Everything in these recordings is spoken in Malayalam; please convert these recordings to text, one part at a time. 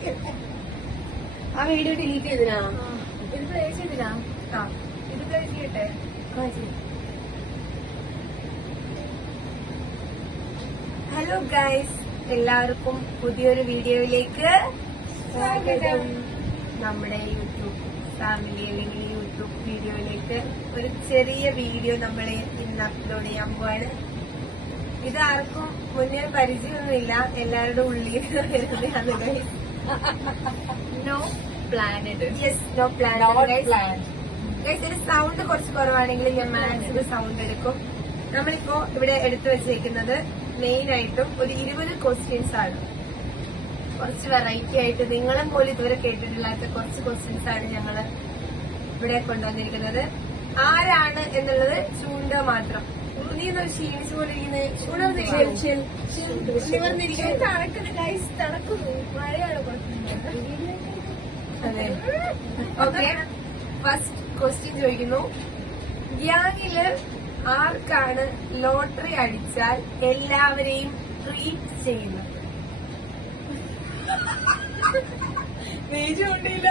ആ വീഡിയോ ഡിലീറ്റ് ചെയ്തിനാ? ഇത് പ്ലേ ചെയ്തിനാ? ഇത് പ്ലേ ചെയ്യട്ടെ. ഹലോ ഗൈസ്, എല്ലാവർക്കും പുതിയൊരു വീഡിയോയിലേക്ക് സ്വാഗതം. നമ്മുടെ യൂട്യൂബ് ഫാമിലി അല്ലെങ്കിൽ യൂട്യൂബ് വീഡിയോയിലേക്ക് ഒരു ചെറിയ വീഡിയോ നമ്മൾ ഇന്ന് അപ്ലോഡ് ചെയ്യാൻ പോവാണ്. ഇത് ആർക്കും മുന്നേ പരിചയമൊന്നുമില്ല, എല്ലാവരുടെ ഉള്ളിൽ വരുന്നതാണ് guys. No planned. Yes, no plan. ഇതിന്റെ സൗണ്ട് കുറച്ച് കുറവാണെങ്കിൽ ഞാൻ മാക്സിമം സൗണ്ട് എടുക്കും. നമ്മളിപ്പോ ഇവിടെ എടുത്തു വെച്ചേക്കുന്നത് മെയിൻ ആയിട്ടും ഒരു 20 ക്വസ്റ്റ്യൻസ് ആണ്. കുറച്ച് വെറൈറ്റി ആയിട്ട് നിങ്ങളും പോലും ഇതുവരെ കേട്ടിട്ടില്ലാത്ത കുറച്ച് ക്വസ്റ്റ്യൻസ് ആണ് ഞങ്ങള് ഇവിടെ കൊണ്ടുവന്നിരിക്കുന്നത്. ആരാണ് എന്നുള്ളത് ചൂണ്ട മാത്രം. നീ ക്ഷീണിച്ചു പോലെ തണക്കുന്നു, മഴയാണ് അതെ. ഓക്കെ, ഫസ്റ്റ് ക്വസ്റ്റ്യൻ ചോദിക്കുന്നു. ഗ്യാങ്ങില് ആർക്കാണ് ലോട്ടറി അടിച്ചാൽ എല്ലാവരെയും ട്രീറ്റ് ചെയ്യുന്നത്? നീ ചൂണ്ടില്ല.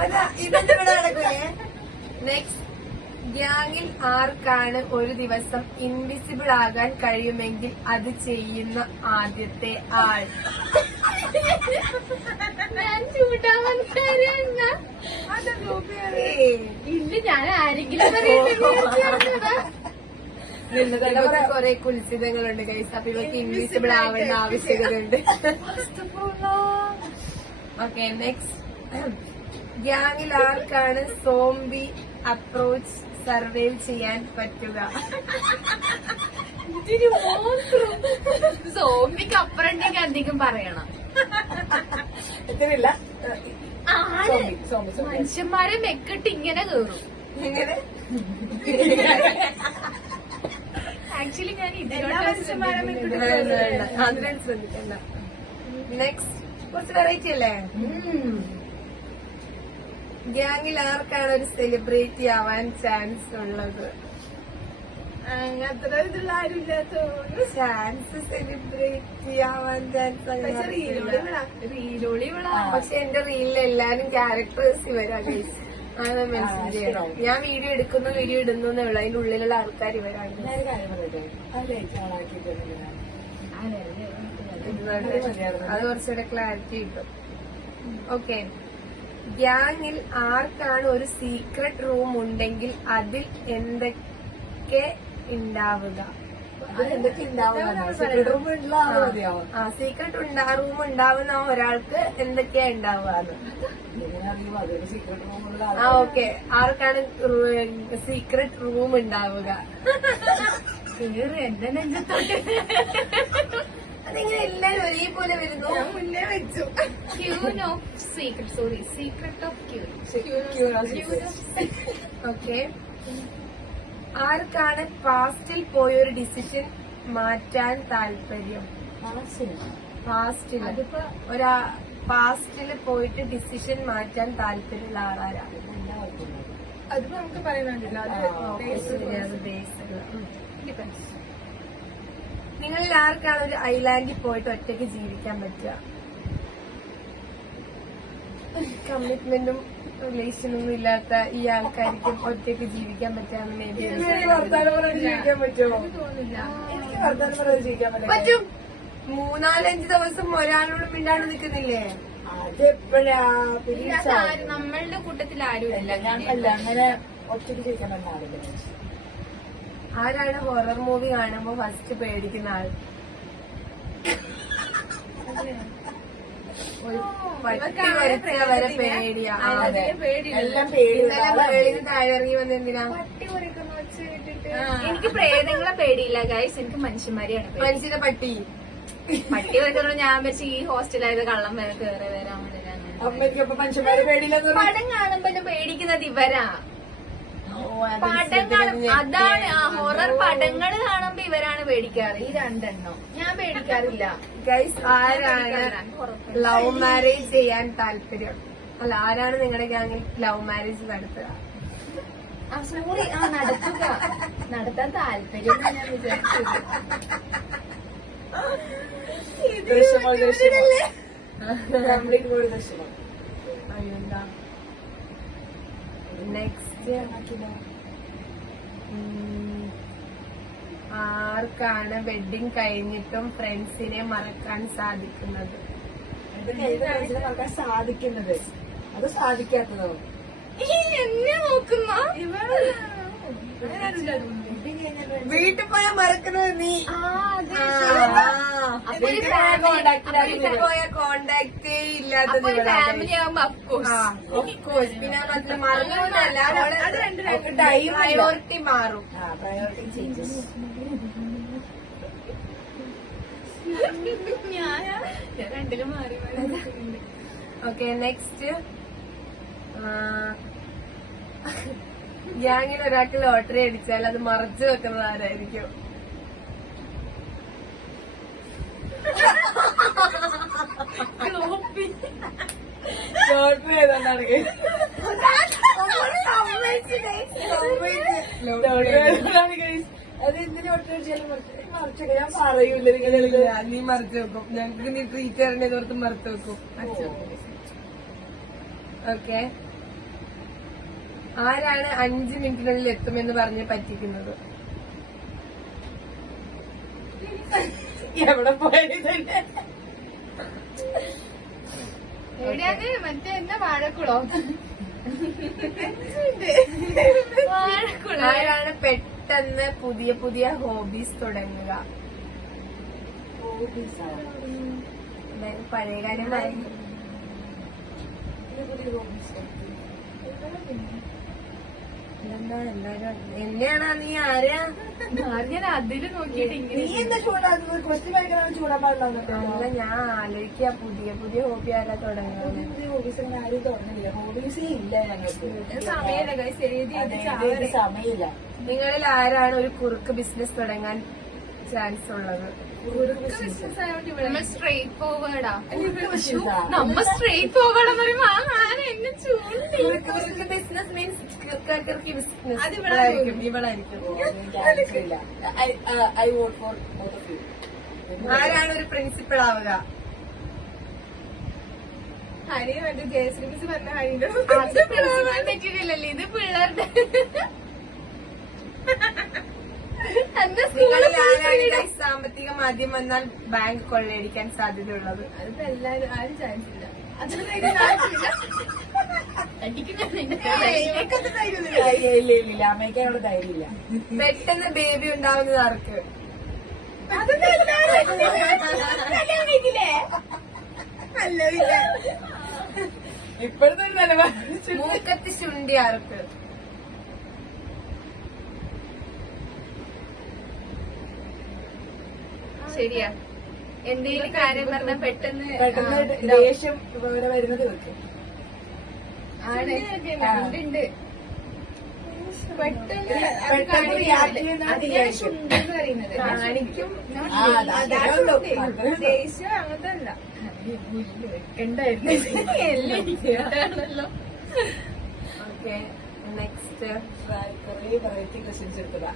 അതാ ഇതെന്താ ഇവിടെ നടക്കൂലേ? നെക്സ്റ്റ്, ഗ്യാങ്ങിൽ ആർക്കാണ് ഒരു ദിവസം ഇൻവിസിബിൾ ആകാൻ കഴിയുമെങ്കിൽ അത് ചെയ്യുന്ന ആദ്യത്തെ ആൾ? ഇല്ല, ഞാൻ ആരെങ്കിലും കുറെ കുൽസിതങ്ങളുണ്ട് കൈസ്. അപ്പൊ ഇവർക്ക് ഇൻവിസിബിൾ ആവേണ്ട ആവശ്യകതയുണ്ട്. ഓക്കെ, നെക്സ്റ്റ്, ഗ്യാങ്ങിൽ ആർക്കാണ് സോംബി അപ്രോച്ച് സർവൈവ് ചെയ്യാൻ പറ്റുക? സോംബിക്ക് അപ്പുറത്തേക്ക് അധികം പറയണം. എത്രയില്ല മനുഷ്യന്മാരെ മെക്കിട്ട് ഇങ്ങനെ കേറും. എങ്ങനെ? ആക്ച്വലി ഞാൻ അതിനെ ശ്രദ്ധിക്കണ്ട. നെക്സ്റ്റ്, കുറച്ച് വെറൈറ്റി അല്ലേ? ഗ്യാങ്ങിൽ ആർക്കാണ് ഒരു സെലിബ്രിറ്റി ആവാൻ ചാൻസ് ഉള്ളത്? അങ്ങനത്തെ ഇതുള്ള ആരും ഇല്ലാത്ത ചാൻസ് സെലിബ്രിറ്റി ആവാൻ ചാൻസ്. റീലോളി ഇവിടെ. പക്ഷെ എന്റെ റീലിൽ എല്ലാരും ക്യാരക്ടേഴ്സ് ഇവരാ ഗൈസ്. അത് മെൻഷൻ ചെയ്യണം. ഞാൻ വീഡിയോ എടുക്കുന്നു, വീഡിയോ ഇടുന്നേ ഉള്ളു. അതിന്റെ ഉള്ളിലുള്ള ആൾക്കാർ ഇവരാണ്. അത് കുറച്ചുകൂടെ ക്ലാരിറ്റി കിട്ടും. ഓക്കെ, ഗ്യാങ്ങിൽ ആർക്കാണ് ഒരു സീക്രട്ട് റൂം ഉണ്ടെങ്കിൽ അതിൽ എന്തൊക്കെ ഉണ്ടാവുക? സീക്രട്ട് റൂം ഉണ്ടാവുന്ന ഒരാൾക്ക് എന്തൊക്കെയാ ഉണ്ടാവുക? ഓക്കെ, ആർക്കാണ് സീക്രട്ട് റൂം ഉണ്ടാവുക? എന്റെ നെഞ്ചത്തോട്ട് അതിങ്ങനെ എല്ലാരും ഒരേപോലെ വരുന്നു. മുന്നേ വെച്ചു. Queen of secret, sorry, secret of queen. Okay, ആർക്കാണ് പാസ്റ്റിൽ പോയൊരു ഡിസിഷൻ മാറ്റാൻ താല്പര്യം? പാസ്റ്റിൽ പാസ്റ്റിൽ പോയിട്ട് ഡിസിഷൻ മാറ്റാൻ താല്പര്യമുള്ള ആളാരാണ്? അത് നമുക്ക് പറയുന്നുണ്ടല്ലോ. നിങ്ങളിൽ ആർക്കാണ് ഒരു ഐലാൻഡിൽ പോയിട്ട് ഒറ്റയ്ക്ക് ജീവിക്കാൻ പറ്റുക? കമ്മിറ്റ്മെന്റും റിലേഷനൊന്നും ഇല്ലാത്ത ഈ ആൾക്കാർക്കും ഒറ്റയ്ക്ക് ജീവിക്കാൻ പറ്റാന്ന് മേബി ജീവിക്കാൻ പറ്റുമോ? പറ്റും. 3-5 ദിവസം ഒരാളോട് മിണ്ടാണ്ട് നിൽക്കുന്നില്ലേ? അതെപ്പോഴാ? നമ്മളുടെ കൂട്ടത്തിൽ ആരും ഇല്ല. അങ്ങനെ ഒറ്റയ്ക്ക് ജീവിക്കാൻ പറ്റുന്ന ആളില്ല. ആരാണ് ഹൊറർ മൂവി കാണുമ്പോ ഫസ്റ്റ് പേടിക്കുന്ന ആൾ? പട്ടി വരച്ച വരെ പേടിയാ. എല്ലാം പേടിന്ന് താഴെ ഇറങ്ങി വന്ന എന്തിനാ? എനിക്ക് പ്രേതങ്ങളെ പേടിയില്ല ഗൈസ്, എനിക്ക് മനുഷ്യന്മാരെയാണ്. മനുഷ്യന്റെ പട്ടി പട്ടി വരക്കുന്നത് ഞാൻ വെച്ച് ഈ ഹോസ്റ്റലായത് കള്ളം വരെ കയറി വരാൻ മനുഷ്യന്മാരെ പേടിയില്ല. പടം കാണുമ്പോ പേടിക്കുന്നത് ഇവരാ. പടം കാണും, അതാണ് ആ ഹൊറർ പടങ്ങൾ കാണുമ്പോ ഇവരാണ് പേടിക്കാറ്. ഈ രണ്ടെണ്ണം ഞാൻ പേടിക്കാറില്ല. ഗൈസ്, ആരാണ് ലവ് മാരേജ് ചെയ്യാൻ താല്പര്യം? അല്ല, ആരാണ് നിങ്ങളുടെ ഗ്യാങ്ങിൽ ലവ് മാരേജ് നടത്തുക? സോറി, നടത്തുക, നടത്താൻ താല്പര്യം ഞാൻ വിചാരിച്ചത്. നെക്സ്റ്റ്, ആർക്കാണ് വെഡിങ് കഴിഞ്ഞിട്ടും ഫ്രണ്ട്സിനെ മറക്കാൻ സാധിക്കുന്നത്? മറക്കാൻ സാധിക്കുന്നത്, അത് സാധിക്കാത്തതോ? എന്നെ നോക്കുന്ന വീട്ടിൽ പോയാൽ മറക്കുന്നത് നീ. വീട്ടിൽ പോയ കോണ്ടാക്ട് ഇല്ലാത്തത് ഫാമിലി ആവുമ്പോ അഫ്കോഴ്സ്. പിന്നെ മറ്റേ മറന്നല്ല, പ്രയോറിറ്റി മാറും. Priority changes. ഞാൻ രണ്ടിലും മാറി മാറി. ഓക്കെ, നെക്സ്റ്റ്, ഗ്യാങ്ങിൽ ഒരാൾക്ക് ലോട്ടറി അടിച്ചാൽ അത് മറച്ചു വെക്കുന്നത് ആരായിരിക്കും? ലോട്ടറി ഏതാണ്ടാണ് അത് എന്തിനു ലോട്ടറി അടിച്ചാലും മറിച്ചൊക്കെ ഞാൻ പറയൂല. നീ മറച്ചു വെക്കും, ഞങ്ങൾക്ക് നീ ട്രീറ്റ് തരേണ്ടത് ഓർത്ത് മറച്ചു വെക്കും. ഓക്കെ, ആരാണ് 5 മിനിറ്റിനുള്ളിൽ എത്തുമെന്ന് പറഞ്ഞ് പറ്റിക്കുന്നത്? എവിടെ പോയാലും തന്നെ എവിടെയാണ്? മറ്റേ എന്താ വാഴക്കുളോ? വാഴക്കുളം. ആരാണ് പെട്ടെന്ന് പുതിയ പുതിയ ഹോബീസ് തുടങ്ങുക? പഴയ കാര്യമായി എന്നെയാണോ? നീ ആരാ? ഞാൻ അതില് നോക്കിയിട്ട് നീ ഇങ്ങനെ എന്താ ചൂടാക്കുന്നത്? ക്വസ്റ്റ്യൻ വായിക്കാനാണ് ചൂടാൻ പാടില്ല. അല്ല, ഞാൻ ആലോചിക്കുക പുതിയ പുതിയ ഹോബി ആരാ തുടങ്ങുന്നത്. പുതിയ ഹോബീസ് അങ്ങനെ ആരും തുറന്നില്ല. ഹോബീസേ ഇല്ല ഞങ്ങൾക്ക്. സമയമില്ല guys, എഴുതി അതെ, ചാവരെ. ഇത് സമയമില്ല. നിങ്ങളിൽ ആരാണ് ഒരു കുറുക്ക് ബിസിനസ് തുടങ്ങാൻ ചാൻസ് ഉള്ളത്? നമ്മൾ സ്ട്രേറ്റ് ഫോർവേഡാ. ബിസിനസ്സാ? നമ്മ സ്ട്രേറ്റ് ഫോർവേഡ് എന്ന് പറയുമ്പോ എന്നെ ചൂണ്ടി. കുറുക്ക് ബിസിനസ് മീൻസ് ബിസിനസ്. അത് ഇവളായിരിക്കും. ഇവളായിരിക്കും. എനിക്കറിയില്ല. I vote for both of you. ആരാണ് ഒരു പ്രിൻസിപ്പൾ ആവുക? ഹരി മറ്റേ ജയശ്രീ മിസ് പറഞ്ഞ ഹരിയുടെ തെറ്റിട്ടില്ലല്ലേ, ഇത് പിള്ളേരുടെ. എന്താ നിങ്ങളിൽ ആരാണ് guys സാമ്പത്തിക മാദ്യം വന്നാൽ ബാങ്ക് കൊള്ളയടിക്കാൻ സാധ്യതയുള്ളത്? അതിപ്പോ എല്ലാരും ആരും ചാൻസ് ഇല്ല. അതിന് ഇല്ല അമ്മയ്ക്കാനുള്ള ധൈര്യമില്ല. പെട്ടെന്ന് ബേബി ഉണ്ടാവുന്നത് ആർക്ക്? ഇപ്പോഴത്തെ ഒരു നിലപാട് മൂക്കത്ത് ചുണ്ടി ആർക്ക്? ശരിയാ, എന്തെങ്കിലും കാര്യം പറഞ്ഞാൽ പെട്ടെന്ന് ദേഷ്യം ഇവിടെ വരുന്നത് വെക്കും. ആണ് ഉണ്ട്. പെട്ടെന്ന് പെട്ടെന്ന് react ചെയ്യുന്നത് വിചാരിക്കും. ഉണ്ടെന്ന് പറയുന്നത് കാണിക്കും. ദേഷ്യം അങ്ങനത്തെ അല്ല. ഉണ്ടായിരുന്നു എല്ലാം. ഓക്കെ, നെക്സ്റ്റ്, കുറേ വെറൈറ്റി ക്വസ്റ്റ്യൻസ് എടുത്തതാ.